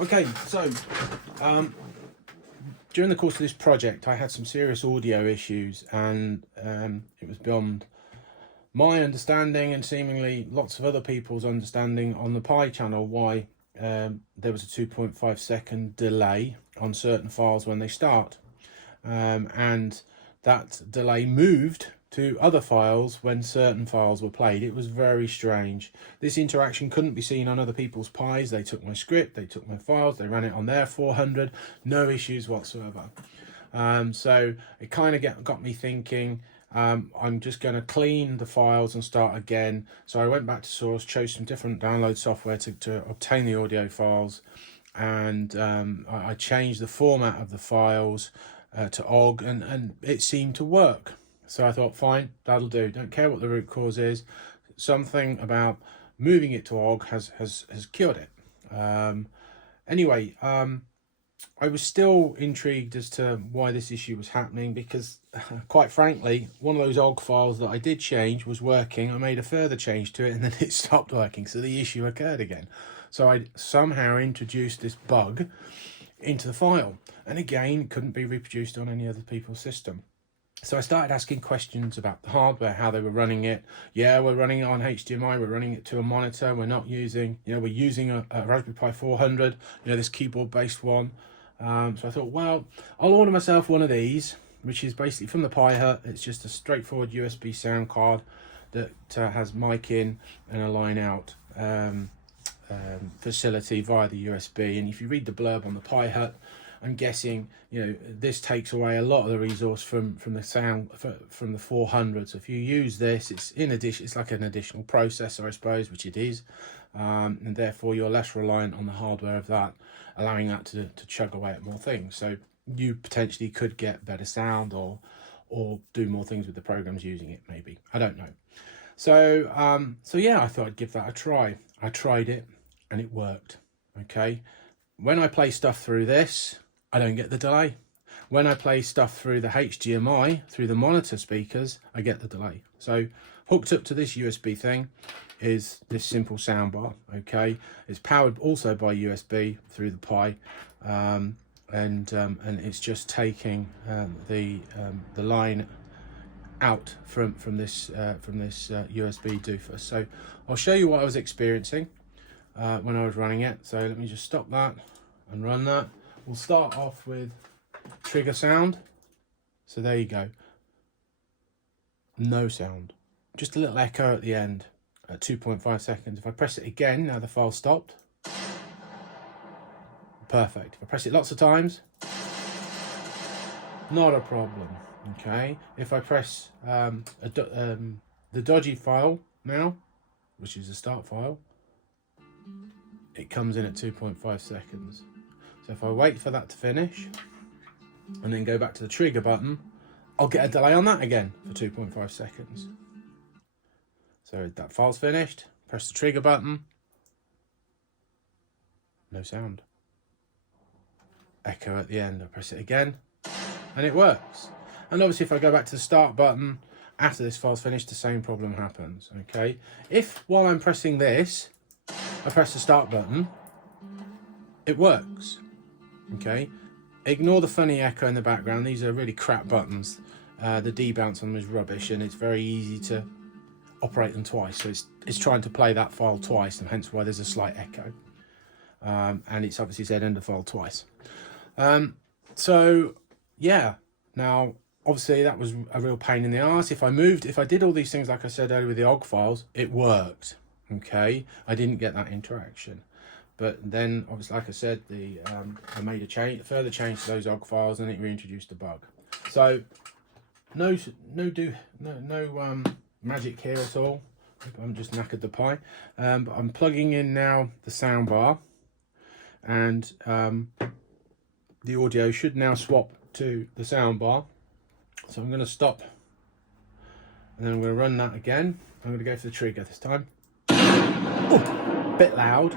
Okay, so during the course of this project, I had some serious audio issues, and it was beyond my understanding and seemingly lots of other people's understanding on the Pi channel why there was a 2.5 second delay on certain files when they start, and that delay moved to other files when certain files were played. It was very strange. This interaction couldn't be seen on other people's Pis. They took my script, they took my files, they ran it on their 400, no issues whatsoever. So it kind of got me thinking, I'm just going to clean the files and start again. So I went back to source, chose some different download software to obtain the audio files, and I changed the format of the files to OGG, and it seemed to work. So I thought, fine, that'll do. Don't care what the root cause is. Something about moving it to OGG has cured it. Anyway, I was still intrigued as to why this issue was happening, because quite frankly, one of those OGG files that I did change was working. I made a further change to it and then it stopped working, so the issue occurred again. So I somehow introduced this bug into the file, and again, it couldn't be reproduced on any other people's system. So I started asking questions about the hardware, how they were running it. Yeah, we're running it on HDMI, we're running it to a monitor, we're not using, we're using a Raspberry Pi 400, this keyboard-based one. So I thought, well, I'll order myself one of these, which is basically from the Pi Hut. It's just a straightforward USB sound card that has mic in and a line out facility via the USB. And if you read the blurb on the Pi Hut, I'm guessing this takes away a lot of the resource from the sound from the 400. So if you use this, it's like an additional processor, I suppose, which it is, and therefore you're less reliant on the hardware of that, allowing that to chug away at more things. So you potentially could get better sound or do more things with the programs using it, maybe. I don't know. So so yeah, I thought I'd give that a try. I tried it and it worked. Okay, when I play stuff through this, I don't get the delay. When I play stuff through the HDMI, through the monitor speakers, I get the delay. So hooked up to this USB thing is this simple soundbar. Okay, it's powered also by USB through the Pi, and it's just taking the line out from this USB doofus. So I'll show you what I was experiencing when I was running it. So let me just stop that and run that. We'll start off with trigger sound. So there you go. No sound. Just a little echo at the end at 2.5 seconds. If I press it again, now the file stopped. Perfect. If I press it lots of times, not a problem. Okay. If I press the dodgy file now, which is the start file, it comes in at 2.5 seconds. So if I wait for that to finish and then go back to the trigger button, I'll get a delay on that again for 2.5 seconds. So that file's finished, press the trigger button, no sound. Echo at the end, I press it again, and it works. And obviously if I go back to the start button after this file's finished, the same problem happens. Okay, if while I'm pressing this, I press the start button, it works. Okay, ignore the funny echo in the background. These are really crap buttons. The debounce on them is rubbish, and it's very easy to operate them twice. So it's trying to play that file twice, and hence why there's a slight echo. And it's obviously said end of file twice. So yeah, now obviously that was a real pain in the arse. If I did all these things like I said earlier with the OGG files, it worked. Okay, I didn't get that interaction. But then, obviously, like I said, I made a further change to those OGG files, and it reintroduced the bug. So, no magic here at all. I'm just knackered the Pi. But I'm plugging in now the soundbar, and the audio should now swap to the soundbar. So I'm going to stop, and then I'm going to run that again. I'm going to go for the trigger this time. Oh, bit loud.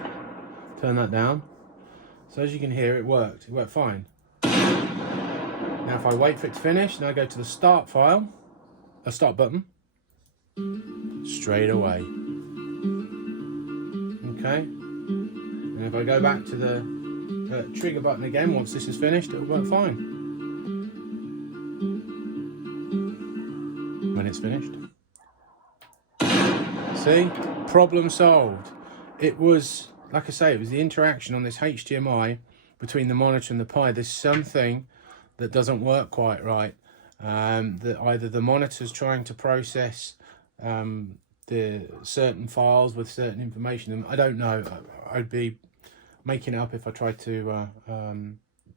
Turn that down. So as you can hear, it worked. It worked fine. Now if I wait for it to finish, now I go to the start file, a start button, straight away. Okay. And if I go back to the the trigger button again once this is finished, it'll work fine when it's finished. See, problem solved. It was, like I say, it was the interaction on this HDMI between the monitor and the Pi. There's something that doesn't work quite right. That either the monitor's trying to process the certain files with certain information. I don't know. I'd be making it up if I tried to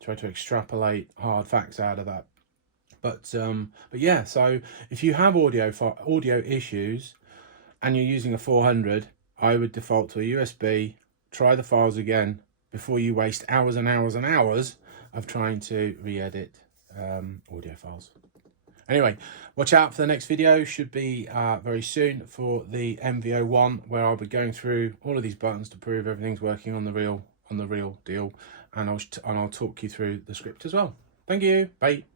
extrapolate hard facts out of that. But yeah. So if you have audio issues and you're using a 400, I would default to a USB. Try the files again before you waste hours and hours and hours of trying to re-edit audio files. Anyway, watch out for the next video. Should be very soon for the MV01, where I'll be going through all of these buttons to prove everything's working on the real deal, and I'll talk you through the script as well. Thank you. Bye.